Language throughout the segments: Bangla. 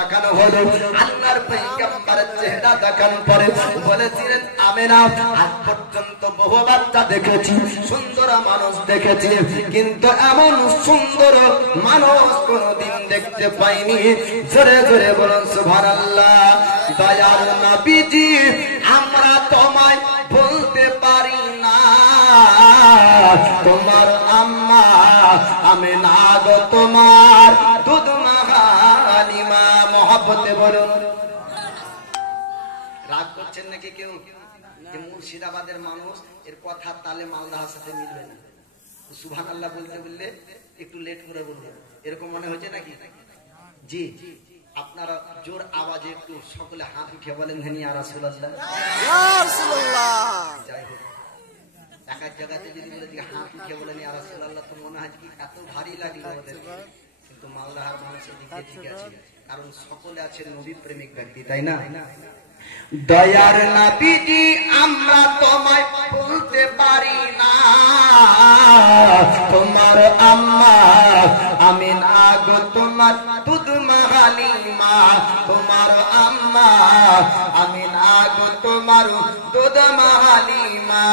দেখানো হলো। আল্লাহর পয়গম্বরের চেহারা দেখানোর পরে বলেছিলেন আমেনা আজ পর্যন্ত বহু বাচ্চা দেখেছি, সুন্দর মানুষ দেখেছি, কিন্তু এমন সুন্দর মানুষ কোনদিন দেখতে পাইনি। জোরে জোরে বলুন সুবহানাল্লাহ। দয়ার নবীজি আমরা তোমায় বলতে পারি না তোমার আম্মা আমেনা গো তোমার দুধ মা হালিমা। মহব্বতে বলুন। রাগ করছেন নাকি কেউ? যে মুর্শিদাবাদের মানুষ এর কথা তালে মালদার সাথে মিলবে না, সুবহানাল্লাহ বলতে বললে একটু লেট করে বলবেন, এরকম মনে হচ্ছে নাকি? জি, আপনারা জোর আওয়াজে একটু সকলে হাত উঠে বলেন ইয়া রাসূলুল্লাহ ইয়া রাসূলুল্লাহ। যাই হোক, এক এক জায়গাতে যদি বলে দিকে হাত উঠে বলেন ইয়া রাসূলুল্লাহ তো মনে হয় কি এত ভারী লাগলো ওদের, কিন্তু মালদার মানুষের দিকে ঠিক আছে, কারণ সকলে আছেন নবী প্রেমিক ব্যক্তি, তাই না? দয়ার নবীজি আমরা তোমায় বলতে পারি না তোমার আম্মা আমিনা গো তোমার দুধ মা হালিমা। তোমার আম্মা আমিনা গো তোমার দুধ মা হালিমা।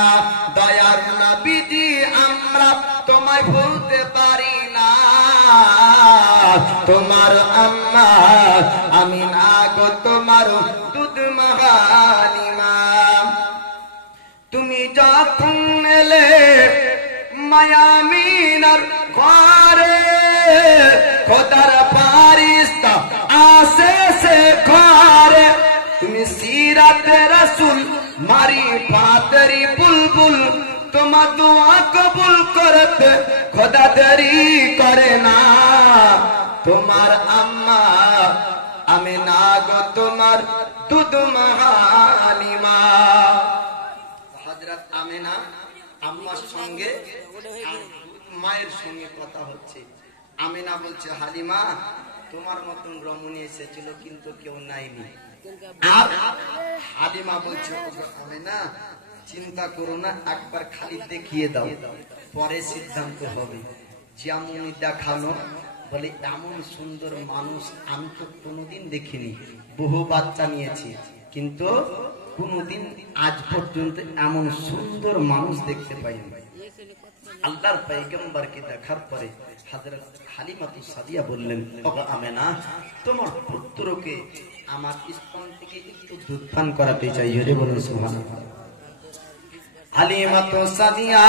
দয়ার নবীজি আমরা তোমায় বলতে পারি না তোমার আম্মা আমিনা গো তোমার দুধ মা হালিমা। তুমি যখন এলে মায়ামিনার ঘরে খোদার ফারিস্তা আসে সে ঘরে, তুমি সিরাতে রাসূল মারিফাতেরি বুলবুল, তোমার দোয়া কবুল করতে খোদা দেরি করে না। তোমার আম্মা আমিনা গো তোমার দুধ মা হালিমা। হযরত আমিনা আম্মার সঙ্গে মায়ের সঙ্গে কথা হচ্ছে। আমিনা বলছে হালিমা তোমার মতন রমণী এসেছিল কিন্তু কেউ নাইনি। আর হালিমা বলছে আমিনা চিন্তা করো না, একবার খালি দেখিয়ে দাও, পরে সিদ্ধান্ত হবে। যেমন দেখানো বলে এমন সুন্দর মানুষ আমি তো কোনোদিন দেখিনি, বহু বাচ্চা নিয়েছি কিন্তু কোনোদিন আজ পর্যন্ত এমন সুন্দর মানুষ দেখতে পাইনি। আল্লাহর পয়গম্বরকে দেখার পরে হযরত হালিমাতুস সাদিয়া বললেন ওগো আমেনা তোমার পুত্রকে আমার স্তন থেকে একটু দুধ পান করাতে চাই। জোরে বলুন সুবহানাল্লাহ। হালিমাতুস সাদিয়া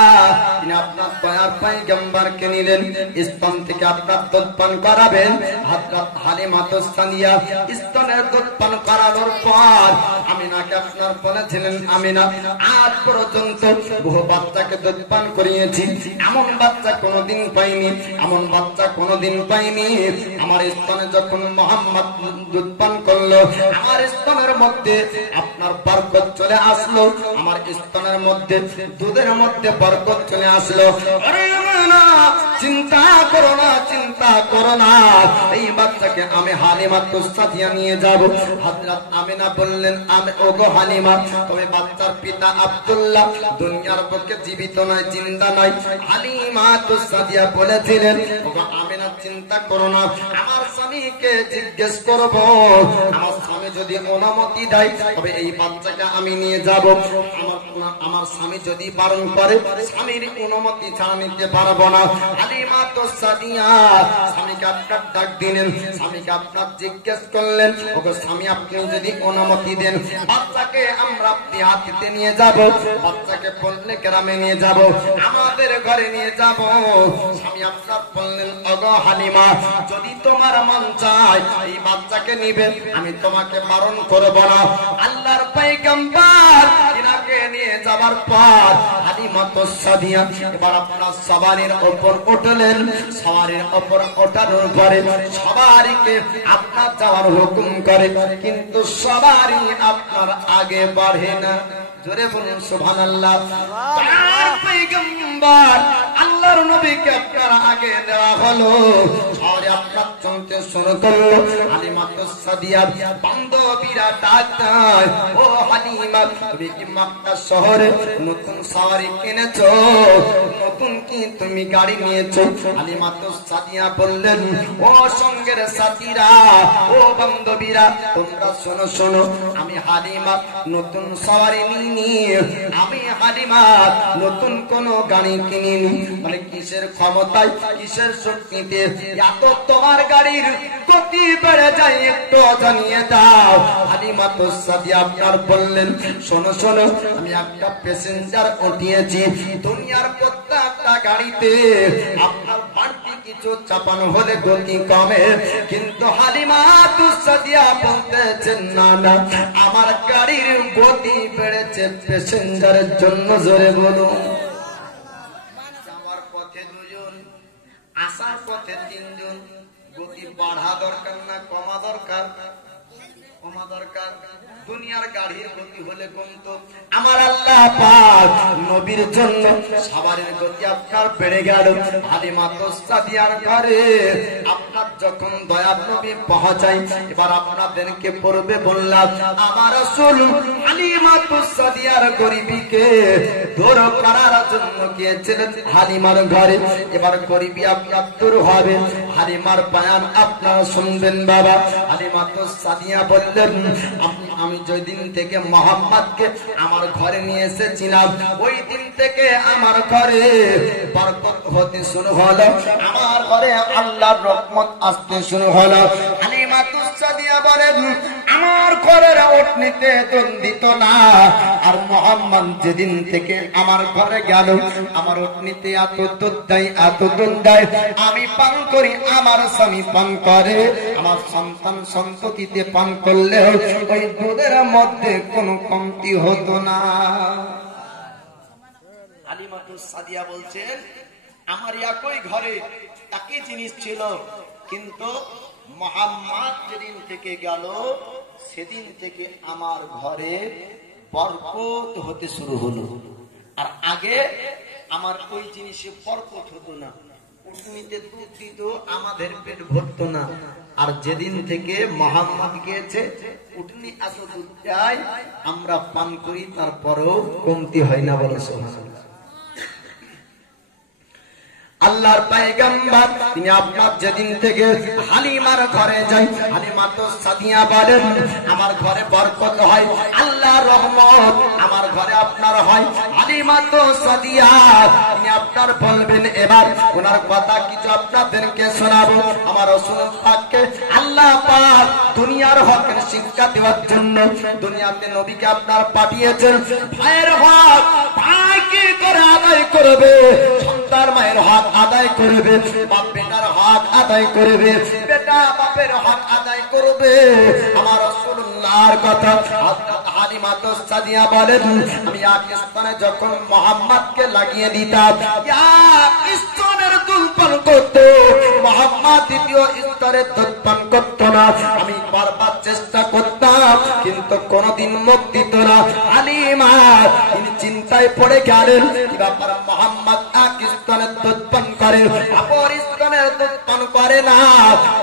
তিনি আপনার দয়ার পয়গম্বরকে নিলেন, স্তন থেকে আপনার দুধ পান করাবেন। হযরত হালিমাতুস সাদিয়া স্তনের দুধ পান করানোর পর আমিনাকে আপনার বলেছিলেন আমিনা আজ পর্যন্ত বহু বাচ্চাকে দুধ পান করিয়েছি, এমন বাচ্চা কোনোদিন পাইনি, এমন বাচ্চা কোনোদিন পাইনি। আমার স্তনে যখন মুহাম্মদ দুধ পান করলো আমার স্তনের মধ্যে আপনার বরকত চলে আসলো, আমার স্তনের মধ্যে দুধের মধ্যে বরকত চলে আসলো। আরে আমিনা চিন্তা করো না, চিন্তা করো না, এই বাচ্চাকে আমি হালিমাতুস সাদিয়া নিয়ে যাব। হযরত আমিনা বললেন আমি ওগো হালিমা তবে বাচ্চার পিতা আব্দুল্লাহ দুনিয়ার বুকে জীবিত নয়, জিন্দা নয়। হালিমাতুস সাদিয়া বলেছিলেন ওগো আমিনা চিন্তা করো না, আমার স্বামীকে জিজ্ঞেস করব, আমার স্বামী যদি অনুমতি দেয় তবে এই বাচ্চাকে আমি নিয়ে যাব। আমার স্বামী যদি বারণ করে স্বামীর অনুমতি ছাড়া নিতে পারবো না। হালিমাতুস সাদিয়া স্বামীকে আপনার ডাক দিলেন, স্বামীকে আপনার জিজ্ঞেস করলেন ওগো স্বামী আপনি যদি অনুমতি দেন বাচ্চাকে আমরা দেহাতিতে নিয়ে যাব, বাচ্চাকে বললে গ্রামে নিয়ে যাব, আমাদের ঘরে নিয়ে যাব। স্বামী আপনার বললেন ওগো হালিমা যদি তোমার মন চায় এই বাচ্চাকে নিবে আমি তোমাকে বারণ করব না। আল্লাহর পয়গম্বর তিনাকে নিয়ে যাবার পর হালিমাতুস সাদিয়া এবার আপনার সওয়ারির উপর উঠলেন। সওয়ারির উপর ওঠানোর পরে সবারকে আপনার যাওয়ার হুকুম করে, কিন্তু সবারই আপনার আগে বাড়ে না। জোরে বলুন সুবহানাল্লাহ। পয়গম্বর আল্লাহর নবীকে আপনার আগে দেওয়া হলো, সবারই আপনার চলতে শুরু করলো। হালিমাতুস সাদিয়ার বান্ধবীরা ডাক দেয় ও হালিমা তুমি কি মক্কা শহরে নতুন সওয়ারি কিনেছো? নতুন কি তুমি গাড়ি নিয়েছো? হালিমা তো সাদিয়া বললেন, ও সঙ্গের সাথীরা, ও বান্ধবীরা, তোমরা শোনো শোনো, আমি হালিমা নতুন সওয়ারি নিইনি, আমি হালিমা নতুন কোন গাড়ি কিনিনি। মানে কিসের ক্ষমতায়, কিসের শক্তিতে এত তোমার গাড়ির গতি বেড়ে যায়, একটু জানিয়ে দাও। হালিমা তো সাদিয়া আপনার বললেন, শোনো শোনো, আমি একটা প্যাসেঞ্জার উঠিয়েছি, দুনিয়ার প্রত্যেকটা গাড়িতে আপনার বাড়তি কিছু চাপানো হলে গতি কমে, কিন্তু হালিমা তো সাদিয়া বলতেছেন, না না, আমার গাড়ির গতি বেড়েছে প্যাসেঞ্জারের জন্য। জোরে বলুন। যাওয়ার পথে দুজন, আসার পথে তিনজন, গতি বাড়া দরকার না কমা দরকার? কমা দরকার। দুনিয়ার গাড়ির গতি হলে কমতো, আমার আল্লাহ পাক নবীর জন্য সবারের গতি আপনার বেড়ে গেল। হালিমা তো সাদিয়ার ঘরে আপনার যখন দয়ার নবী পৌঁছায়, এবার আপনাদেরকে পড়বে বললাম, আমার রাসূল হালিমা তো সাদিয়ার গরিবীকে দূর করার জন্য গিয়েছিলেন হালিমার ঘরে। এবার গরিবী আপনার দূর হবে, হালিমার বয়ান আপনারা শুনবেন বাবা। হালিমা তো সাদিয়া বললেন, আমি যেই দিন থেকে মোহাম্মদকে আমার ঘরে নিয়ে এসেছিলাম, ওই দিন থেকে আমার ঘরে বরকত হতে শুরু হলো, আমার ঘরে আল্লাহর রহমত আসতে শুরু হলো। হালিমা তো সাদিয়া বলেন, আমার ঘরের ওটনিতে দ্বন্দ্বিত না, আর মোহাম্মদ যেদিন থেকে আমার ঘরে গেল, আমার ওটনিতে এত দুধ দেয়, এত দুধ দেয়, আমি পান করি, আমার স্বামী পান করে, আমার সন্তান সন্ততিতে পান করলেও ওই দুধের মধ্যে কোনো কমতি হতো না। হালিমা তো সাদিয়া বলছেন, আমার একই ঘরে একই জিনিস ছিল, কিন্তু মুহাম্মদ যেদিন থেকে গেল, সেদিন থেকে আমার ঘরে বরকত হতে শুরু হলো। আর আগে আমার ওই জিনিসে বরকত হতো না, উটনিতে দুধ দিত, আমাদের পেট ভরতো না। আর যেদিন থেকে মুহাম্মদ গিয়েছে, উটনি এত দুধ দেয়, আমরা পান করি, তারপরেও কমতি হয় না। বলো সুবহানাল্লাহ। আল্লাহর পয়গম্বর তিনি আপনার যেদিন থেকে হালিমার ঘরে যাই, হালিমা তো সাদিয়া বলেন, আমার ঘরে বরকত হয়, আল্লাহর রহমত আমার ঘরে আপনার হয়। হালিমা তো সাদিয়া তিনি আপনার বলবেন, এবার ওনার কথা কিছু আপনাদেরকে শোনাবো। আমার রাসূল পাককে আল্লাহ পাক দুনিয়ার হকের শিক্ষা দেওয়ার জন্য দুনিয়াতে নবীকে আপনার পাঠিয়েছেন। ভাইয়ের হক ভাই কি করে আদায় করবে? সন্তান মায়ের হক আদায় করবে, বাপ বেটার হক আদায় করবে, বেটা বাপের হক আদায় করবে। আমার রাসূলুল্লাহর কথা হালিমা তো সাদিয়া বলেন, আমি এক স্থানে যখন মুহাম্মদকে লাগিয়ে দিতাম, এক স্তনের দুধ পান করত, মুহাম্মদ দ্বিতীয় স্তরের দুধ পান করত না। আমি বারবার চেষ্টা করতাম, কিন্তু কোনদিন মুখ দিত না। হালিমা তিনি চিন্তায় পড়ে গেলেন, কি ব্যাপার, মুহাম্মদ এক স্তনের দুধ পান করে, অপর স্তনের দুধ পান করে না।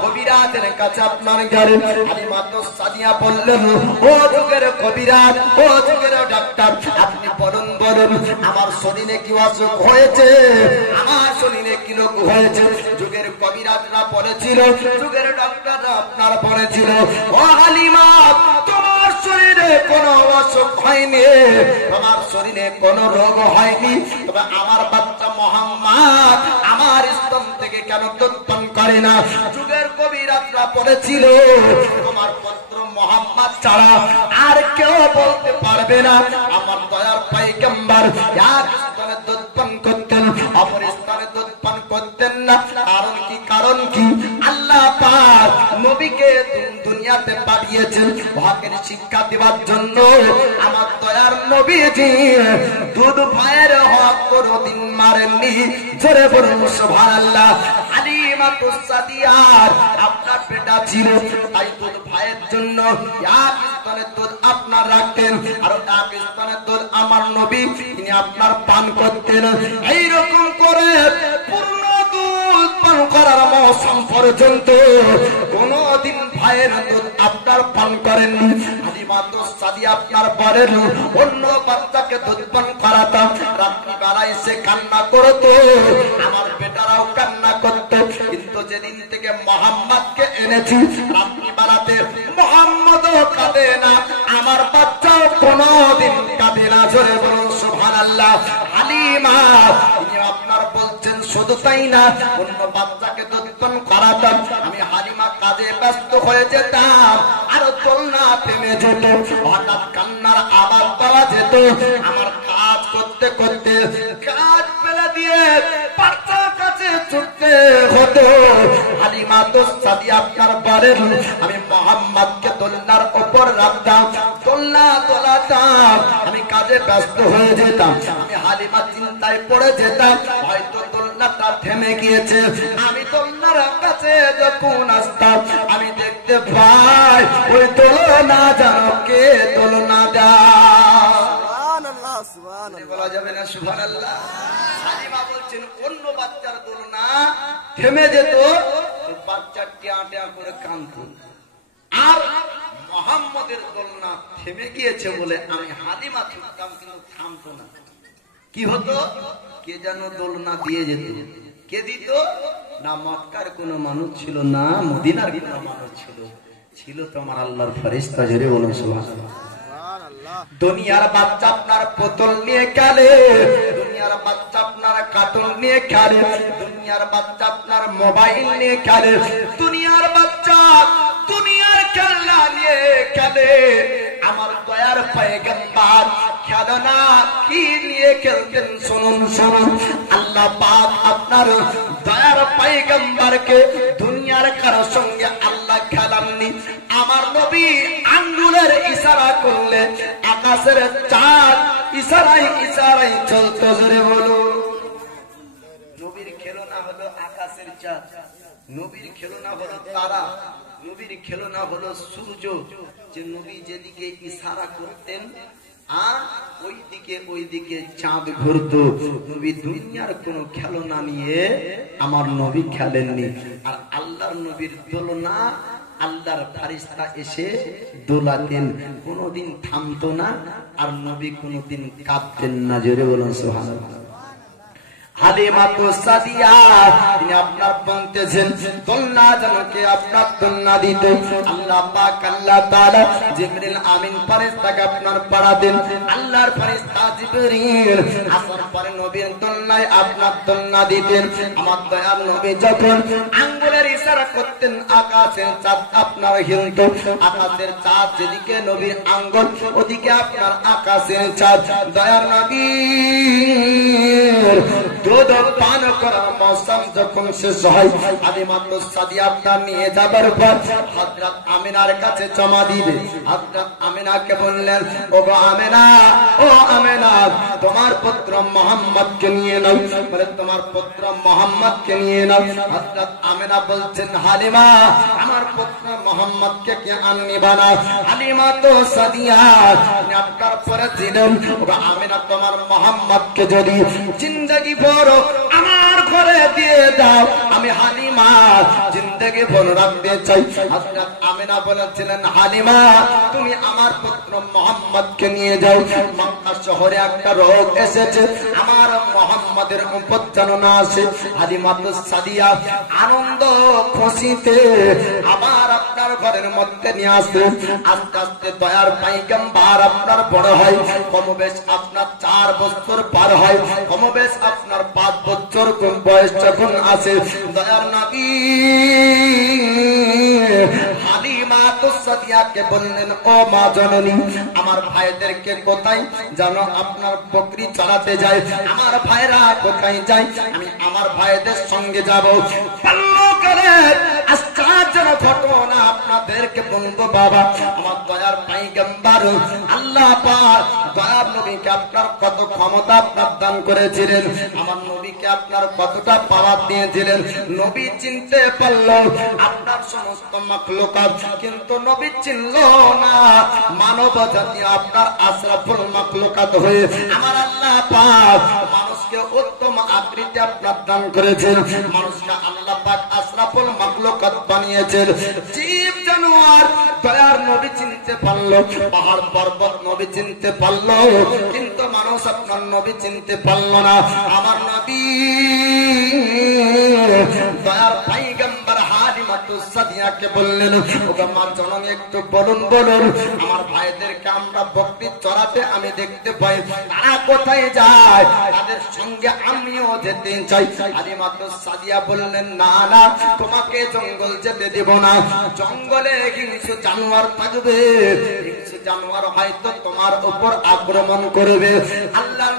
কবিরাজের কাছে আপনার গেলেন। হালিমা তো সাদিয়া বললেন, ও যুগের কবিরাজ, ও যুগের ডাক্তার, আপনি বলুন বলুন, আমার শরীরে কি অসুখ হয়েছে, আমার শরীরে কি রোগ হয়েছে? যুগের কবিরাজরা বলেছিল, যুগের ডাক্তাররা আপনার বলেছিল, ও হালিমা, তোমার শরীরে কোনো অসুখ হয়নি, তোমার শরীরে কোনো রোগ হয়নি, তবে আমার বাচ্চা মুহাম্মদ আমার স্তন থেকে কেন দুধ পান করে না? যুগের কবিরাজরা বলেছিল, তোমার পুত্র মুহাম্মদ ছাড়া আর কেউ বলতে পারবে না আমার দয়ার পয়গম্বর এক স্তনে দুধ পান করতেন, অপর স্তনে দুধ পান করতেন না। কারণ কি? কারণ কি? আল্লাহ পাক নবীকে দুনিয়াতে পাঠিয়েছেন হকের শিক্ষা দেওয়ার জন্য। আমার দয়ার নবীজি দুধ ভাইয়ের হক কোনদিন মারেননি। জোরে বলুন সুবহানাল্লাহ। হালিমা তো সাদিয়ার আপনার বেটা ছিল, তাই দুধ ভাইয়ের জন্য এক স্তনের দুধ আপনার রাখতেন, আর এক স্তনের দুধ আমার নবী তিনি আপনার পান করতেন। এইরকম করে পূর্ণ দুধ পান করার মৌসুম পর্যন্ত কোনদিন ভাইয়ের দুধ আপনার পান করেননি। হালিমা তো সাদিয়া আপনার পরের অন্য বাচ্চাকে দুধ পান করাতাম, রাত্রিবেলায় সে কান্না করতো, আমার বেটারাও কান্না করতো। কিন্তু যেদিন থেকে মোহাম্মদকে এনেছি, রাত্রিবেলাতে মোহাম্মদও কাঁদে না, আমার বাচ্চাও কোনদিন কাঁদে না। জোরে বলুন সুবহানাল্লাহ। হালিমা তিনি আপনার বলছেন শুধু তাই না, অন্য বাচ্চাকে দুধ পান করাতাম, আমি হালিমা কাজে ব্যস্ত হয়ে যেতাম, আর দোলনা থেমে যেত, হঠাৎ কান্নার আওয়াজ পাওয়া যেত। আমার কাজ করতে করতে কাজ ফেলে দিয়ে বাচ্চার কাছে ছুটতে হতো। হালিমা তো সাদিয়া আপনার বলেন, আমি মোহাম্মদকে দোলনার উপর রাখতাম, দোলনা দোলাতাম, আমি কাজে ব্যস্ত হয়ে যেতাম। আমি হালিমা চিন্তায় পড়ে যেতাম, হয়তো দোলনাটা থেমে গিয়েছে। আমি দোলনার কাছে যখন আসতাম, আমি দেখতে পাই ওই দোলনা যেন কে দোলনা দেয়। বলা যাবে না সুবহানাল্লাহ। হালিমা বলছেন অন্য বাচ্চার দোলনা থেমে যেত, বাচ্চা টিয়া টিয়া করে কাঁদতো, আর মোহাম্মদের দোলনা থেমে গিয়েছে বলে আমি হালিমা ছুটতাম, কিন্তু থামতো না। কি হতো? কে যেন দোলনা দিয়ে যেত। কে দিত? না মক্কার কোন মানুষ ছিল, না মদিনার কোন মানুষ ছিল, ছিল তো আমার আল্লাহর ফেরেশতা। জোরে বলুন সুবহানাল্লাহ। দুনিয়ার বাচ্চা আপনার বোতল নিয়ে খেলে, দুনিয়ার বাচ্চা আপনার কার্টুন নিয়ে খেলে, দুনিয়ার বাচ্চা আপনার মোবাইল নিয়ে খেলে, দুনিয়ার বাচ্চা দুনিয়ার খেলনা নিয়ে খেলে। আমার দয়ার পয়গম্বর খেলনা কি নিয়ে খেলতেন শুনুন শুনুন। আল্লাহ পাক আপনার দয়ার পয়গম্বরকে দুনিয়ার কারো সঙ্গে আল্লাহ খেলাননি। আমার নবী আঙ্গুলের ইশারা করলে আকাশের চাঁদ ইশারায় ইশারায় চলতো। জোরে বলো। নবীর খেলনা হলো আকাশের চাঁদ, নবীর খেলনা হলো তারা, নবীর খেলনা হলো সূর্য। যে নবী যেদিকে ইশারা করতেন আর ওই দিকে চাঁদ ঘুরতো। নবী দুনিয়ার কোন খেলনা নিয়ে আমার নবী খেলেননি। আর আল্লাহর নবীর দোলনা আল্লাহর ফেরেশতা এসে দোলাতেন, কোনদিন থামতো না, আর নবী কোনদিন কাঁদতেন না। জোরে বলুন সুবহানাল্লাহ। হালিমা তো সাদিয়া তিনি আপনার বলতেছেন দোলনা যেন কে আপনার দোলনা দিত। আল্লাহ পাক আল্লাহ তাআলা জিবরিল আমিন ফেরেশতাকে আপনার পাড়া দেন। আল্লাহর ফেরেশতা জিবরিল আসার পরে নবীর দোলনায় আপনার দোলনা দিতেন। আমার দয়ার নবী যখন আঙ্গুলের ইশারা করতেন আকাশের চাঁদ আপনার হিলত, আকাশের চাঁদ যেদিকে নবীর আঙ্গুল ওদিকে আপনার আকাশের চাঁদ। দয়ার নবী দুধ পান করার মৌসুম যখন শেষ হয়, হালিমা তো সাদিয়া আপনার নিয়ে যাবার পর হযরত আমিনার কাছে জমা দিবে। হযরত আমিনাকে বললেন, ও গো আমিনা, ও আমিনা, তোমার পুত্র মুহাম্মদকে নিয়ে নাও। বলে তোমার পুত্র মুহাম্মদকে নিয়ে নাও। হযরত আমিনা বলছেন, হালিমা আমার পুত্র মুহাম্মদকে কি আননি বানা? হালিমা তো সাদিয়া আপনার পরে ছিলেন, ও গো আমিনা তোমার মুহাম্মদকে যদি জিন্দেগি ভর আমার ঘরে দিয়ে দাও, আমি হালিমা জিন্দেগি ভর রাখতে চাই। হযরত আমিনা বলেছিলেন, হালিমা তুমি আমার পুত্র মুহাম্মদকে নিয়ে যাও। মক্কা শহরে একটা রোগ এসেছে, আমার মুহাম্মদের উপর যেন না আসে। হালিমা তো সাদিয়া আনন্দ খুশিতে আবার আপনার ঘরের মধ্যে নিয়ে আসে। আস্তে আস্তে দয়ার পয়গম্বর আপনার বড় হয়, কমবেশ আপনার 4 বছর পার হয়, কমবেশ আপনার 5 বছর বয়স যখন আসে, দয়ার নবী হালিমা তো সাদিয়াকে বললেন, ও মা জননী, আমার ভাইদেরকে কোথায় জানো আপনার বকরি চড়াতে যায়, আমার ভাইরা কোথায় যায়, আমি আমার ভাইদের সঙ্গে যাব। পাল্লকালের আশ্চর্যের ঘটনা আপনাদেরকে বলবো বাবা। আমার দয়ার পয়গম্বর আল্লাহ পাক দয়ার নবীকে আপনার কত ক্ষমতা আপনার দান করেছিলেন, আমার নবীকে আপনার কতটা পাওয়ার দিয়েছিলেন। নবী চিনতে পারল আপনার সমস্ত মাখলুকাত, কিন্তু নবী চিনল না মানব জাতি আপনার আশরাফুল মাখলুকাত হয়ে। আমার আল্লাহ পাক মানুষকে মানুষকে উত্তম আকৃতি আপনার দান করেছেন, মানুষকে আল্লাহ পাক আশরাফুল মাখলুকাত বানিয়েছেন। জীব জানোয়ার দয়ার নবী চিনতে পারলো, পাহাড় পর্বত নবী চিনতে পারলো, কিন্তু মানুষ আপনার নবী চিনতে পারলো না। আমার নবী দয়ার পয়গম্বর হালিমাতুস সাদিয়াকে বললেন, ওগো মা জননী একটু বলুন আমার ভাইদেরকে আমরা বকরি চড়াতে আমি দেখতে পাই, তারা কোথায় যায়, তাদের সঙ্গে আমিও যেতে চাই। হালিমাতুস সাদিয়া বললেন, না না, তোমাকে জঙ্গল যেতে দেব না, জঙ্গলে হিংস্র জানোয়ার থাকবে, হিংস্র জানোয়ার হয়তো তোমার উপর আক্রমণ করবে। আল্লাহর